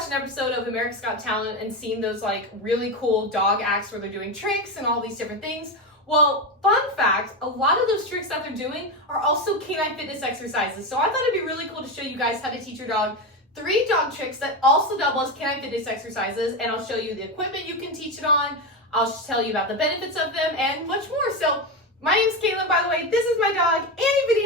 watched an episode of America's Got Talent and seen those like really cool dog acts where they're doing tricks and all these different things. Well, fun fact, a lot of those tricks that they're doing are also canine fitness exercises. So I thought it'd be really cool to show you guys how to teach your dog 3 dog tricks that also double as canine fitness exercises, and I'll show you the equipment you can teach it on. I'll tell you about the benefits of them and much more. So my name's Caitlin, by the way. This is my dog,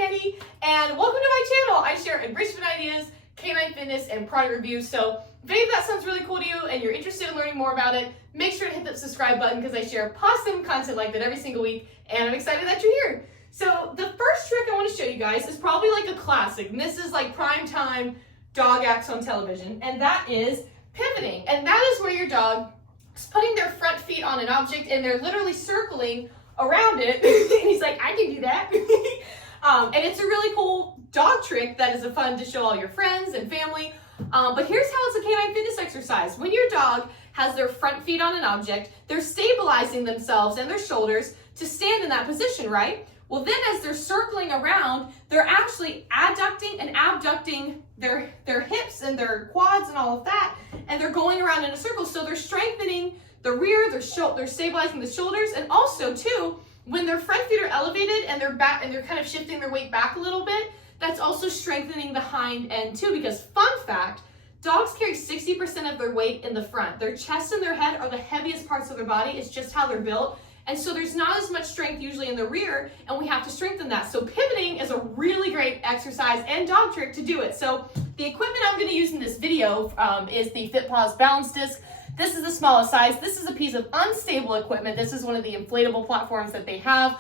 Annie, and welcome to my channel. I share enrichment ideas, canine fitness, and product reviews. So if any of that sounds really cool to you and you're interested in learning more about it, make sure to hit that subscribe button because I share awesome content like that every single week, and I'm excited that you're here. So the first trick I want to show you guys is probably like a classic, and this is like prime time dog acts on television, and that is pivoting. And that is where your dog is putting their front feet on an object and they're literally circling around it. And he's like, I can do that. And it's a really cool dog trick that is fun to show all your friends and family. But here's how it's a canine fitness exercise. When your dog has their front feet on an object, they're stabilizing themselves and their shoulders to stand in that position, right? Well, then as they're circling around, they're actually adducting and abducting their hips and their quads and all of that, and they're going around in a circle. So they're strengthening the rear, they're stabilizing the shoulders, and also too, when their front feet are elevated and they're back and they're kind of shifting their weight back a little bit, that's also strengthening the hind end too, because fun fact, dogs carry 60% of their weight in the front. Their chest and their head are the heaviest parts of their body. It's just how they're built. And so there's not as much strength usually in the rear, and we have to strengthen that. So pivoting is a really great exercise and dog trick to do it. So the equipment I'm going to use in this video is the FitPaws balance disc. This is the smallest size. This is a piece of unstable equipment. This is one of the inflatable platforms that they have.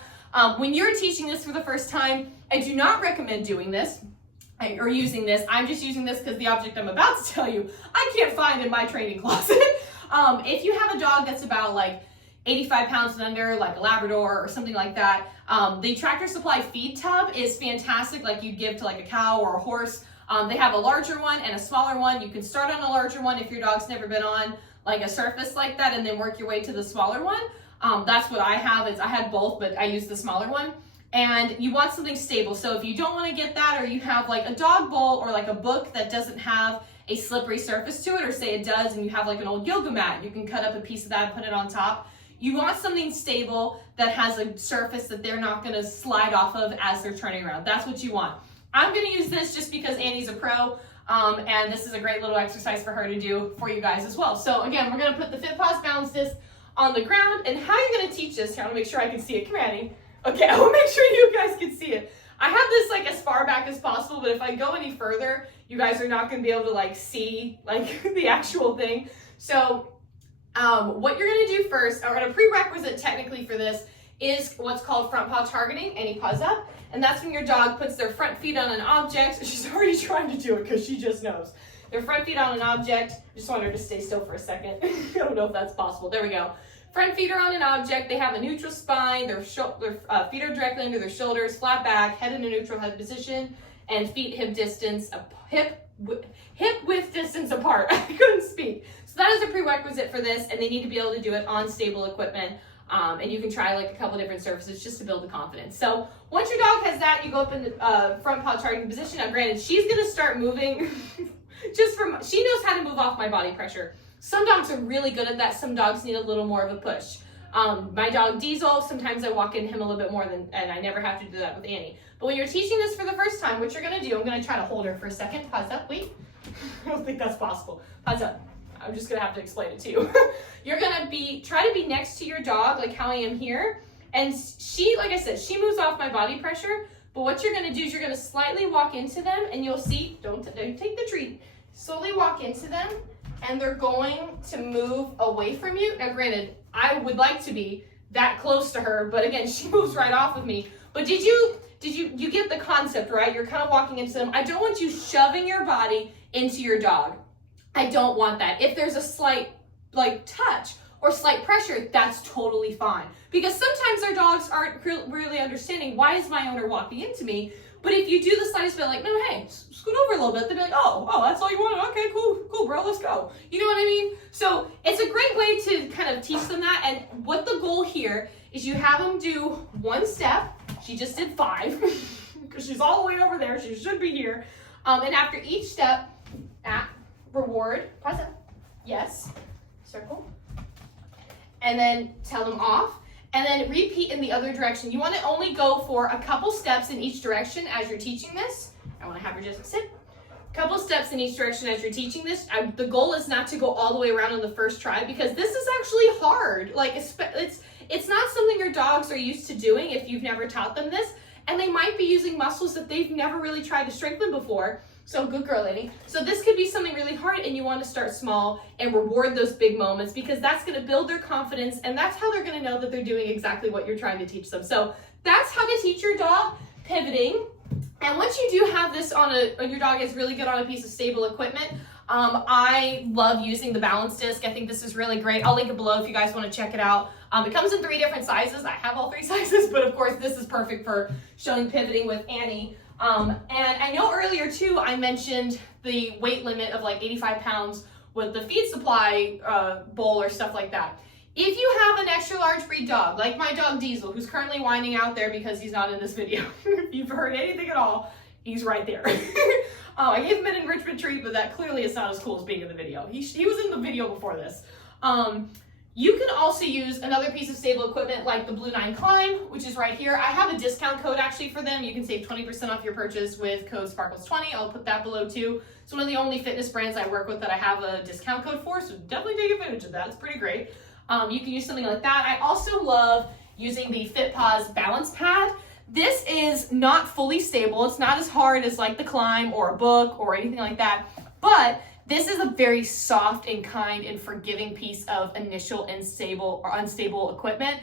When you're teaching this for the first time, I do not recommend doing this or using this. I'm just using this because the object I'm about to tell you, I can't find in my training closet. If you have a dog that's about like 85 pounds and under, like a Labrador or something like that, the Tractor Supply feed tub is fantastic, like you'd give to like a cow or a horse. They have a larger one and a smaller one. You can start on a larger one if your dog's never been on like a surface like that, and then work your way to the smaller one. That's what I have. I had both, but I use the smaller one. And you want something stable. So if you don't want to get that, or you have like a dog bowl or like a book that doesn't have a slippery surface to it, or say it does and you have like an old yoga mat, you can cut up a piece of that and put it on top. You want something stable that has a surface that they're not going to slide off of as they're turning around. That's what you want. I'm going to use this just because Annie's a pro, and this is a great little exercise for her to do for you guys as well. So again, we're going to put the FitPaws balance disc on the ground, and how you're going to teach this, here, I want to make sure I can see it. Come here, Annie. Okay, I want to make sure you guys can see it. I have this like as far back as possible, but if I go any further, you guys are not going to be able to like see like the actual thing. So what you're going to do first, or a prerequisite technically for this, is what's called front paw targeting. Annie, paws up. And that's when your dog puts their front feet on an object. She's already trying to do it because she just knows. Their front feet on an object. Just want her to stay still for a second. I don't know if that's possible. There we go. Front feet are on an object. They have a neutral spine. Their feet are directly under their shoulders, flat back, head in a neutral head position, and feet hip width distance apart. I couldn't speak. So that is a prerequisite for this, and they need to be able to do it on stable equipment. And you can try like a couple different surfaces just to build the confidence. So once your dog has that, you go up in the front paw targeting position. Now granted, she's gonna start moving she knows how to move off my body pressure. Some dogs are really good at that. Some dogs need a little more of a push. My dog Diesel, sometimes I walk in him a little bit more and I never have to do that with Annie. But when you're teaching this for the first time, what you're gonna do, I'm gonna try to hold her for a second. Paws up, wait. I don't think that's possible. Paws up. I'm just gonna have to explain it to you. You're gonna try to be next to your dog, like how I am here. And she, like I said, she moves off my body pressure. But what you're gonna do is you're gonna slightly walk into them, and you'll see, don't take the treat. Slowly walk into them, and they're going to move away from you. Now granted, I would like to be that close to her, but again, she moves right off of me. But did you get the concept, right? You're kind of walking into them. I don't want you shoving your body into your dog. I don't want that. If there's a slight like touch or slight pressure, that's totally fine. Because sometimes our dogs aren't really understanding, why is my owner walking into me? But if you do the slightest bit, like, no, hey, scoot over a little bit, they'll be like, oh, that's all you want? Okay, cool, bro, let's go. You know what I mean? So it's a great way to kind of teach them that. And what the goal here is you have them do one step. She just did 5 because she's all the way over there. She should be here. And after each step, reward, pause it, yes, circle, and then tell them off, and then repeat in the other direction. You want to only go for a couple steps in each direction as you're teaching this. I want to have her just sit. Couple steps in each direction as you're teaching this. The goal is not to go all the way around on the first try, because this is actually hard. Like, it's not something your dogs are used to doing if you've never taught them this, and they might be using muscles that they've never really tried to strengthen before. So good girl, lady. So this could be something really hard, and you want to start small and reward those big moments, because that's going to build their confidence, and that's how they're going to know that they're doing exactly what you're trying to teach them. So that's how to teach your dog pivoting. And once you do have this your dog is really good on a piece of stable equipment, I love using the balance disc. I think this is really great. I'll link it below if you guys want to check it out. It comes in 3 different sizes. I have all 3 sizes, but of course this is perfect for showing pivoting with Annie. And I know earlier too, I mentioned the weight limit of like 85 pounds with the feed supply bowl or stuff like that. If you have an extra large breed dog, like my dog Diesel, who's currently whining out there because he's not in this video. If you've heard anything at all, he's right there. I gave him an enrichment treat, but that clearly is not as cool as being in the video. He was in the video before this. You can also use another piece of stable equipment like the Blue 9 Climb, which is right here. I have a discount code actually for them. You can save 20% off your purchase with code SPARKLES20. I'll put that below too. It's one of the only fitness brands I work with that I have a discount code for, so definitely take advantage of that. It's pretty great. You can use something like that. I also love using the FitPaws balance pad. This is not fully stable. It's not as hard as like the Climb or a book or anything like that, but this is a very soft and kind and forgiving piece of initial unstable equipment.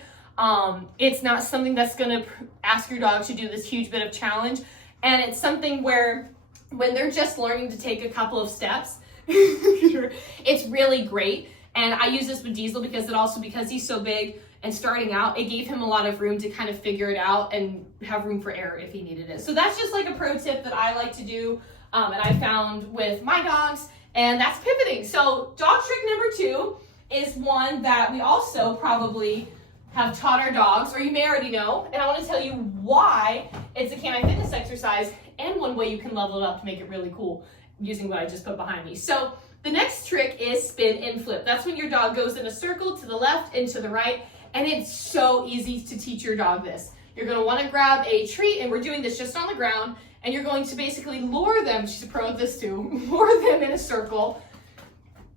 It's not something that's gonna ask your dog to do this huge bit of challenge, and it's something where when they're just learning to take a couple of steps, it's really great. And I use this with Diesel because he's so big and starting out, it gave him a lot of room to kind of figure it out and have room for error if he needed it. So that's just like a pro tip that I like to do, and I found with my dogs, and that's pivoting. So dog trick number 2 is one that we also probably have taught our dogs, or you may already know, and I want to tell you why it's a canine fitness exercise and one way you can level it up to make it really cool using what I just put behind me. So the next trick is spin and flip. That's when your dog goes in a circle to the left and to the right, and it's so easy to teach your dog this. You're going to want to grab a treat, and we're doing this just on the ground, and you're going to basically lure them, she's a pro at this too, lure them in a circle,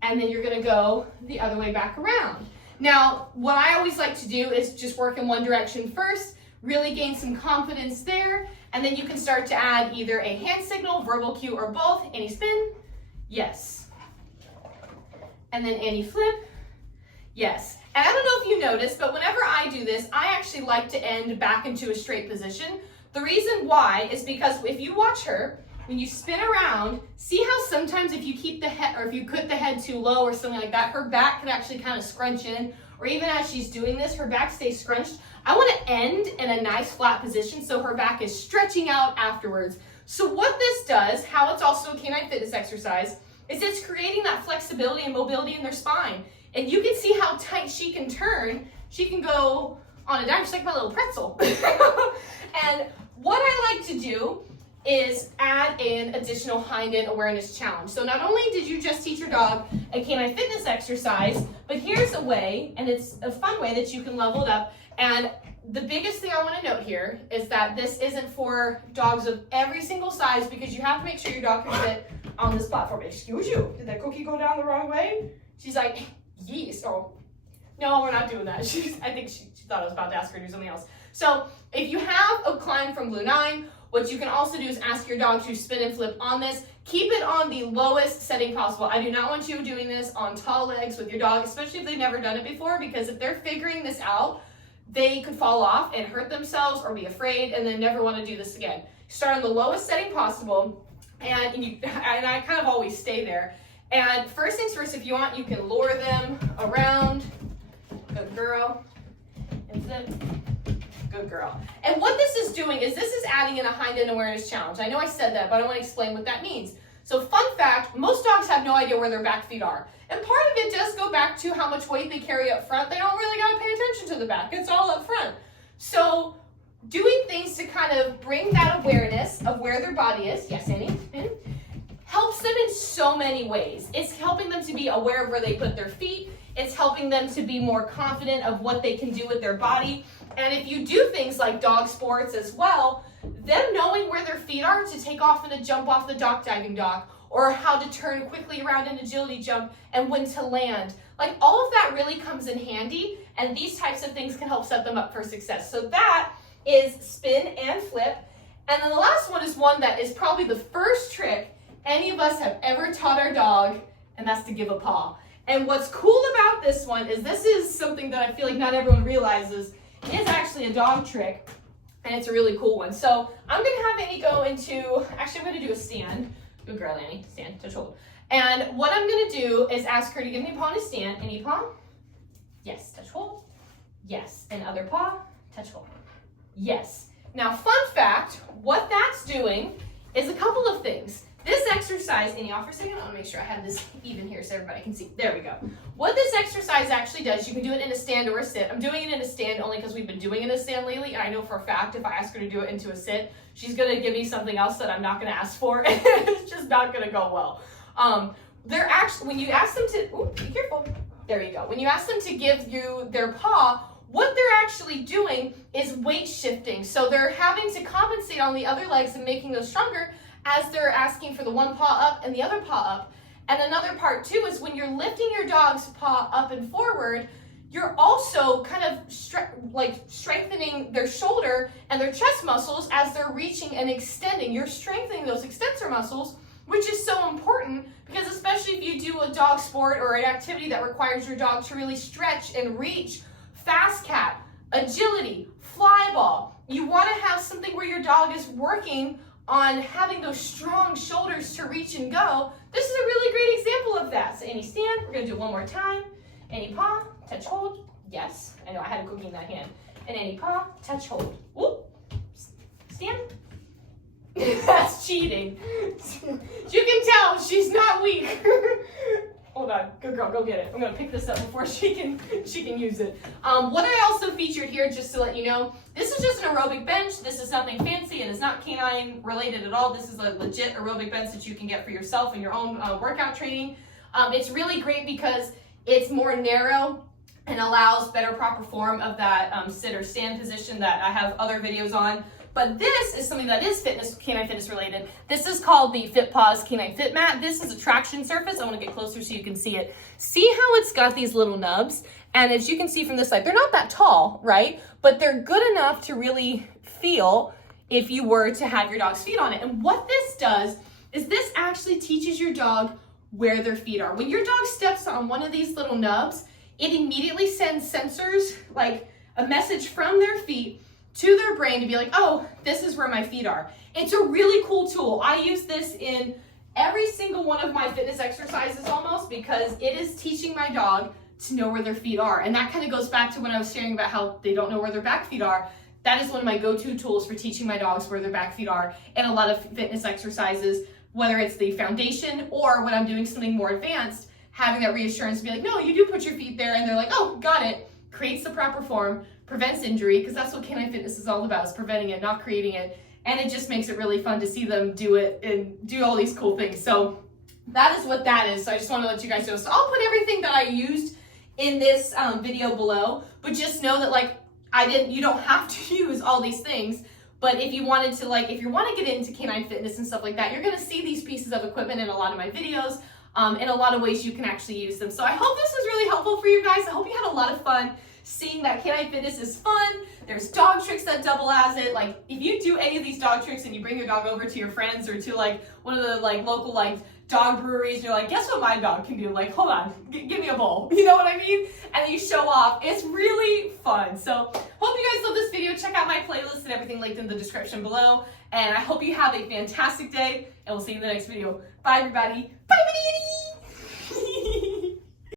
and then you're going to go the other way back around. Now, what I always like to do is just work in one direction first, really gain some confidence there, and then you can start to add either a hand signal, verbal cue, or both. Annie spin, yes. And then Annie flip, yes. And I don't know if you noticed, but whenever I do this, I actually like to end back into a straight position. The reason why is because if you watch her, when you spin around, see how sometimes if you keep the head, or if you put the head too low or something like that, her back can actually kind of scrunch in, or even as she's doing this, her back stays scrunched. I want to end in a nice flat position so her back is stretching out afterwards. So what this does, how it's also a canine fitness exercise, is it's creating that flexibility and mobility in their spine. And you can see how tight she can turn. She can go on a dime, just like my little pretzel. And what I like to do is add an additional hind-end awareness challenge. So not only did you just teach your dog a canine fitness exercise, but here's a way, and it's a fun way that you can level it up. And the biggest thing I want to note here is that this isn't for dogs of every single size, because you have to make sure your dog can fit on this platform. Excuse you, did that cookie go down the wrong way? She's like, yes. Oh, no, we're not doing that. I think she thought I was about to ask her to do something else. So if you have a Climb from Blue 9, what you can also do is ask your dog to spin and flip on this. Keep it on the lowest setting possible. I do not want you doing this on tall legs with your dog, especially if they've never done it before, because if they're figuring this out, they could fall off and hurt themselves or be afraid and then never want to do this again. Start on the lowest setting possible, and I kind of always stay there. And first things first, if you want, you can lure them around. Good girl. And flip. Good girl. And what this is doing is this is adding in a hind-end awareness challenge. I know I said that, but I want to explain what that means. So fun fact, most dogs have no idea where their back feet are. And part of it does go back to how much weight they carry up front. They don't really got to pay attention to the back. It's all up front. So doing things to kind of bring that awareness of where their body is, yes, Annie, helps them in so many ways. It's helping them to be aware of where they put their feet. It's helping them to be more confident of what they can do with their body. And if you do things like dog sports as well, them knowing where their feet are to take off in a jump off the dock diving dock, or how to turn quickly around an agility jump and when to land. Like all of that really comes in handy, and these types of things can help set them up for success. So that is spin and flip. And then the last one is one that is probably the first trick any of us have ever taught our dog, and that's to give a paw. And what's cool about this one is this is something that I feel like not everyone realizes is actually a dog trick, and it's a really cool one. So I'm gonna have Annie go into, actually I'm gonna do a stand. Good girl, Annie, stand, touch, hold. And what I'm gonna do is ask her to give me a paw and a stand. Any paw? Yes, touch, hold. Yes, and other paw, touch, hold. Yes. Now, fun fact, what that's doing is a couple of things. This exercise, Annie, off for a second. I want to make sure I have this even here so everybody can see. There we go. What this exercise actually does, you can do it in a stand or a sit. I'm doing it in a stand only because we've been doing it in a stand lately, and I know for a fact if I ask her to do it into a sit, she's going to give me something else that I'm not going to ask for, and it's just not going to go well. They're actually, when you ask them to, ooh, be careful. There you go. When you ask them to give you their paw, what they're actually doing is weight shifting. So they're having to compensate on the other legs and making those stronger as they're asking for the one paw up and the other paw up. And another part too is when you're lifting your dog's paw up and forward, you're also kind of strengthening their shoulder and their chest muscles as they're reaching and extending. You're strengthening those extensor muscles, which is so important because especially if you do a dog sport or an activity that requires your dog to really stretch and reach, fast cat, agility, fly ball, you want to have something where your dog is working on having those strong shoulders to reach and go. This is a really great example of that. So Annie, stand. We're going to do it one more time. Annie, paw, touch, hold. Yes. I know I had a cookie in that hand. And Annie, paw, touch, hold. Whoop. Stand. That's cheating. You can tell she's not weak. Hold on, good girl, go get it. I'm gonna pick this up before she can use it. What I also featured here, just to let you know, this is just an aerobic bench. This is nothing fancy and it's not canine related at all. This is a legit aerobic bench that you can get for yourself in your own workout training. It's really great because it's more narrow and allows better proper form of that sit or stand position that I have other videos on. But this is something that is canine fitness related. This is called the FitPaws Canine Fit Mat. This is a traction surface. I want to get closer so you can see it. See how it's got these little nubs? And as you can see from this side, they're not that tall, right? But they're good enough to really feel if you were to have your dog's feet on it. And what this does is this actually teaches your dog where their feet are. When your dog steps on one of these little nubs, it immediately sends sensors, like a message from their feet to their brain to be like, oh, this is where my feet are. It's a really cool tool. I use this in every single one of my fitness exercises almost because it is teaching my dog to know where their feet are. And that kind of goes back to when I was sharing about how they don't know where their back feet are. That is one of my go-to tools for teaching my dogs where their back feet are in a lot of fitness exercises, whether it's the foundation or when I'm doing something more advanced, having that reassurance to be like, no, you do put your feet there. And they're like, oh, got it. Creates the proper form, prevents injury, because that's what canine fitness is all about, is preventing it, not creating it. And it just makes it really fun to see them do it and do all these cool things. So that is what that is. So I just want to let you guys know. So I'll put everything that I used in this video below, but just know that you don't have to use all these things. But if you wanted to, if you want to get into canine fitness and stuff like that, you're going to see these pieces of equipment in a lot of my videos. In a lot of ways you can actually use them. So I hope this was really helpful for you guys. I hope you had a lot of fun seeing that canine fitness is fun. There's dog tricks that double as it. If you do any of these dog tricks and you bring your dog over to your friends or to one of the local dog breweries, and you're like, guess what my dog can do? Hold on, give me a bowl. You know what I mean? And then you show off. It's really fun. So hope you guys love this video. Check out my playlist and everything linked in the description below. And I hope you have a fantastic day, and we'll see you in the next video. Bye, everybody. Bye, Minnie.